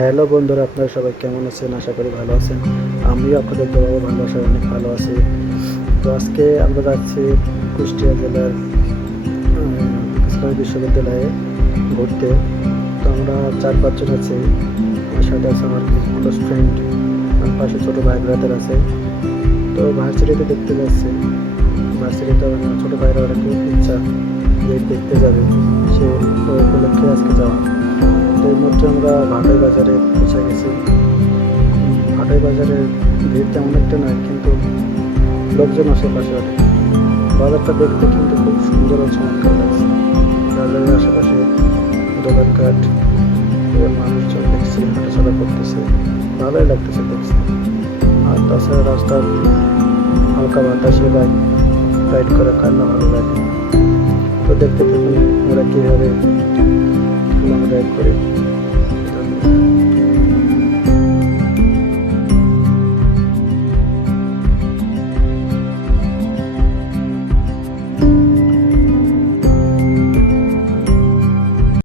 Hello বন্ধুরা, আপনারা সবাই কেমন আছেন? আশা করি ভালো আছেন। আমিও আপনাদের দোয়াও ভালোবাসায় অনেক ভালো আছি। তো আজকে আমরা যাচ্ছি কুষ্টিয়া জেলার ইসলামী বিশ্ববিদ্যালয়ে ঘুরতে। তো আমরা চার পাঁচজন আছি। আমার সাথে আছে আমার ক্লোজ ফ্রেন্ড আমার পাশে ছোটো ভাই ব্রাদার আছে। তো ভার্সিটিতে দেখতে যাচ্ছি। ভার্সিটিতে আমার ছোটো ভাইরা খুব ইচ্ছা যে দেখতে যাবে। সে উপলক্ষে আজকে যাওয়া। মধ্যে আমরা ভাটাই বাজারে পৌঁছে গেছি। ভাটাই বাজারের ভিড় তেমন একটা নয়, কিন্তু লোকজন আশেপাশে অনেক। বাজারটা দেখতে কিন্তু খুব সুন্দর ও চমৎকার লাগছে। বাজারের আশেপাশে দোকানঘাট মানুষজন দেখছি, হাঁটাচলা করতেছে, ভালোই লাগতেছে দেখছি আর তাছাড়া রাস্তার হালকা বাতাসে বাইক রাইড করা কার না ভালো লাগে। তো দেখতে থাকুন ওরা কীভাবে great.